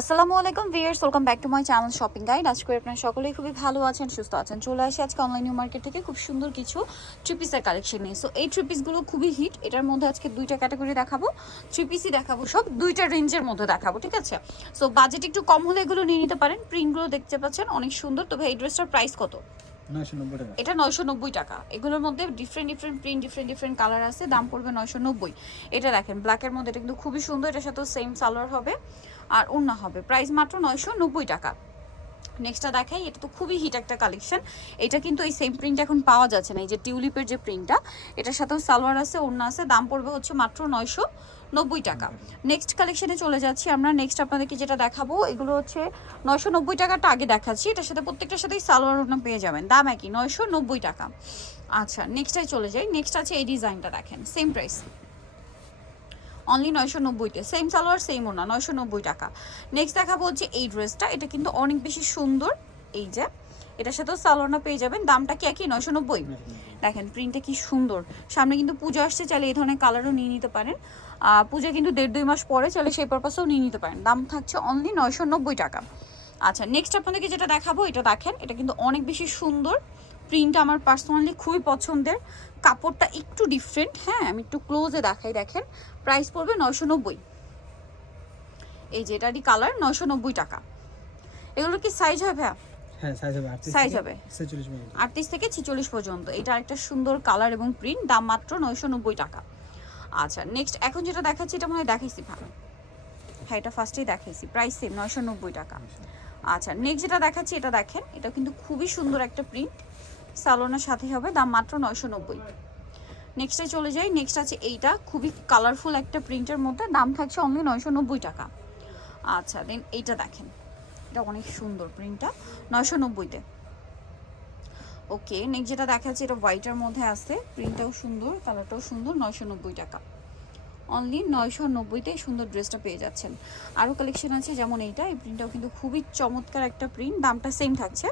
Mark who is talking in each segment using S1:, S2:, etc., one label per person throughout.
S1: আসসালামু আলাইকুম viewers welcome back to my channel shopping guide. আজকে আপনারা সকলেই খুবই ভালো আছেন সুস্থ আছেন। চলে আসি আজকে অনলাইন নিউ মার্কেট থেকে খুব সুন্দর কিছু থ্রি পিসের কালেকশন নিয়ে। সো এই থ্রি পিসগুলো খুবই হিট এটার মধ্যে আজকে দুইটা ক্যাটাগরি দেখাবো। থ্রি পিসই দেখাবো সব দুইটা রেঞ্জের মধ্যে দেখাবো ঠিক আছে? সো বাজেট একটু কম হলে এগুলো নিয়ে নিতে পারেন। প্রিন্টগুলো দেখতে পাচ্ছেন অনেক সুন্দর। তবে এই ড্রেসটার প্রাইস কত? এটা নয়শো নব্বই টাকা। এগুলোর মধ্যে different different print different different colour আছে। দাম পড়বে নয়শো নব্বই। এটা দেখেন ব্ল্যাকের মধ্যে এটা কিন্তু খুবই সুন্দর। এটার সাথেও সেম সালোয়ার হবে। আর ওড়না হবে। প্রাইস মাত্র নয়শো নব্বই টাকা। নেক্সটটা দেখাই, এটা তো খুবই হিট একটা কালেকশন এটা কিন্তু এই সেম প্রিন্ট এখন পাওয়া যাচ্ছে না, এই যে টিউলিপের যে প্রিন্টটা এটার সাথেও সালোয়ার আছে, ওড়না আছে, দাম পড়বে হচ্ছে মাত্র নয়শো নব্বই টাকা। নেক্সট কালেকশনে চলে যাচ্ছি আমরা। নেক্সট আপনাদেরকে যেটা দেখাবো, এগুলো হচ্ছে নয়শো নব্বই টাকাটা আগে দেখাচ্ছি। এটার সাথে প্রত্যেকটার সাথেই সালোয়ার ওড়না পেয়ে যাবেন। দাম একই, নয়শো নব্বই টাকা। আচ্ছা নেক্সটে চলে যাই। নেক্সট আছে এই ডিজাইনটা দেখেন সেম প্রাইস অনলি নয়শো নব্বইতে সেম সালোয়ার সেম ওনা নয়শো নব্বই টাকা। নেক্সট দেখাবো হচ্ছে এই ড্রেসটা এটা কিন্তু অনেক বেশি সুন্দর। এই যে, এটার সাথেও সালোয়ারটা পেয়ে যাবেন। দামটা কি একই? নয়শো নব্বই? দেখেন প্রিন্টটা কি সুন্দর। সামনে কিন্তু পুজো আসছে, চাইলে এই ধরনের কালারও নিয়ে নিতে পারেন। পূজা কিন্তু দেড় দুই মাস পরে, চাইলে সেই পারপাসেও নিয়ে নিতে পারেন। দাম থাকছে অনলি নয়শো নব্বই টাকা। আচ্ছা নেক্সট আপনাদেরকে যেটা দেখাবো, এটা দেখেন, এটা কিন্তু অনেক বেশি সুন্দর। প্রিন্টটা আমার পার্সোনালি খুবই পছন্দের। কাপড়টা একটু ডিফারেন্ট হ্যাঁ আমি একটু ক্লোজে দেখাই দেখেন। প্রাইস পড়বে নয়শো নব্বই। এই যে এটারই কালার নয়শো নব্বই টাকা। এগুলোর কি সাইজ হবে ভাইয়া?
S2: হ্যাঁ সাইজ হবে আটত্রিশ থেকে ছেচল্লিশ পর্যন্ত।
S1: আটত্রিশ থেকে ছিচল্লিশ পর্যন্ত। এটা একটা সুন্দর কালার এবং প্রিন্ট দাম মাত্র নয়শো নব্বই টাকা। আচ্ছা নেক্সট এখন যেটা দেখাচ্ছি এটা মনে হয় দেখাইছি ভালো। হ্যাঁ এটা ফার্স্টেই দেখাইছি। প্রাইস সেম নয়শো নব্বই টাকা। আচ্ছা নেক্সট যেটা দেখাচ্ছি এটা দেখেন এটা কিন্তু খুবই সুন্দর একটা প্রিন্ট সালোনার সাথে হবে, দাম মাত্র নয়শো নব্বই। নেক্সটে চলে যাই নেক্সট আছে এইটা, খুবই কালারফুল একটা প্রিন্টের মধ্যে, দাম থাকছে অনলি নয়শো নব্বই টাকা। আচ্ছা দেন এইটা দেখেন। এটা অনেক সুন্দর প্রিন্টটা নয়শো নব্বইতে। ওকে নেক্সট যেটা দেখাচ্ছে, এটা হোয়াইটের মধ্যে আছে প্রিন্টটাও সুন্দর কালারটাও সুন্দর, নয়শো নব্বই টাকা। অনলি নয়শো নব্বইতে সুন্দর ড্রেসটা পেয়ে যাচ্ছেন। আরও কালেকশন আছে, যেমন এইটা, এই প্রিন্টটাও কিন্তু খুবই চমৎকার একটা প্রিন্ট দামটা সেম থাকছে।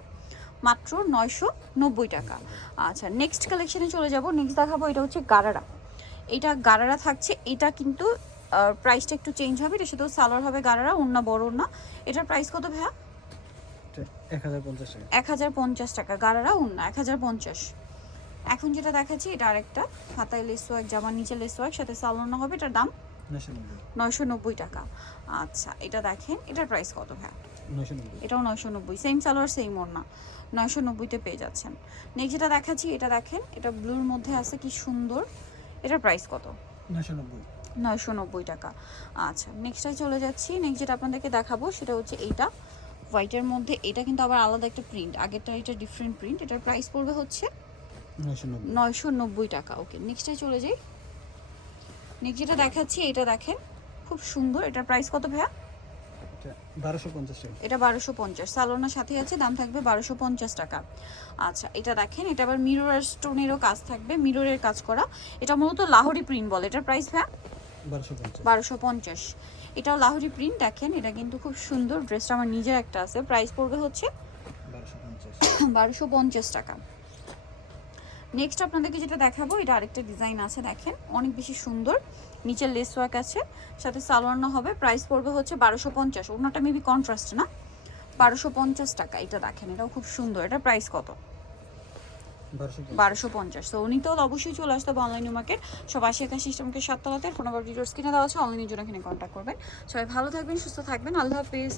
S1: মাত্র নয়শো নব্বই টাকা। আচ্ছা নেক্সট কালেকশানে চলে যাব। নেক্সট দেখাবো এটা হচ্ছে গারারা। এটা গারারা থাকছে। এটা কিন্তু প্রাইসটা একটু চেঞ্জ হবে। এটা শুধু সালোয়ার হবে গারারা অন্য বড় না এটার প্রাইস কত ভাইয়া?
S2: এক হাজার পঞ্চাশ টাকা।
S1: গারারা অন্য এক হাজার পঞ্চাশ। এখন যেটা দেখাচ্ছি এটা আরেকটা। হাতায় লেস ওয়ার্ক জামার নিচে লেস ওয়ার্ক সাথে সালোনা হবে। এটার দাম
S2: নয়শো নব্বই।
S1: টাকা। আচ্ছা এটা দেখেন এটার প্রাইস কত
S2: নব্বই
S1: এটাও নয়শো নব্বই। সেম সালোয়ার সেম ওড়না। নয়শো নব্বইতে পেয়ে যাচ্ছেন। নেক্সট যেটা দেখাচ্ছি এটা দেখেন এটা ব্লুর মধ্যে আছে কি সুন্দর। এটার প্রাইস কত?
S2: নয়শো নব্বই।
S1: নয়শো নব্বই টাকা। আচ্ছা নেক্সটে চলে যাচ্ছি। নেক্সট যেটা আপনাদেরকে দেখাবো সেটা হচ্ছে এইটা। হোয়াইটের মধ্যে এটা কিন্তু আবার আলাদা একটা প্রিন্ট আগেরটা এটা ডিফারেন্ট প্রিন্ট এটার প্রাইস পড়বে হচ্ছে
S2: নয়শো নব্বই।
S1: টাকা। ওকে নেক্সটে চলে যাই। নেক্সট যেটা দেখাচ্ছি এটা দেখেন খুব সুন্দর। এটার প্রাইস কত ভাইয়া?
S2: এটা বারোশো পঞ্চাশ
S1: সালোনার সাথে আছে দাম থাকবে বারোশো পঞ্চাশ টাকা। আচ্ছা এটা দেখেন এটা আবার মিরর স্টোনেরও কাজ থাকবে মিররের কাজ করা। এটা মূলত লাহোরি প্রিন্ট বলে। এটার প্রাইস
S2: বারোশো পঞ্চাশ।
S1: এটাও লাহোরি প্রিন্ট দেখেন এটা কিন্তু খুব সুন্দর ড্রেসটা আমার নিজের একটা আছে। প্রাইস পড়বে হচ্ছে
S2: বারোশো পঞ্চাশ
S1: টাকা। নেক্সট আপনাদেরকে যেটা দেখাবো এটা আরেকটা ডিজাইন আছে দেখেন। অনেক বেশি সুন্দর। নিচের লেস ওয়ার্ক আছে সাথে সালোয়ারনা হবে। প্রাইস পড়বে হচ্ছে বারোশো পঞ্চাশ। ওনাটা মেবি কন্ট্রাস্ট না? বারোশো পঞ্চাশ টাকা এটা দেখেন। এটাও খুব সুন্দর। এটা প্রাইস কত? বারোশো পঞ্চাশ। তো উনি তো অবশ্যই চলে আসতে হবে অনলাইন মার্কেট সব আশি একাশি সিস্টেমকে সাততলাতে ফোন নাম্বার ডিটেলস কিনে দেওয়া আছে। অনলাইনের জন্য এখানে কন্ট্যাক্ট করবেন। সবাই ভালো থাকবেন সুস্থ থাকবেন। আল্লাহ হাফিজ।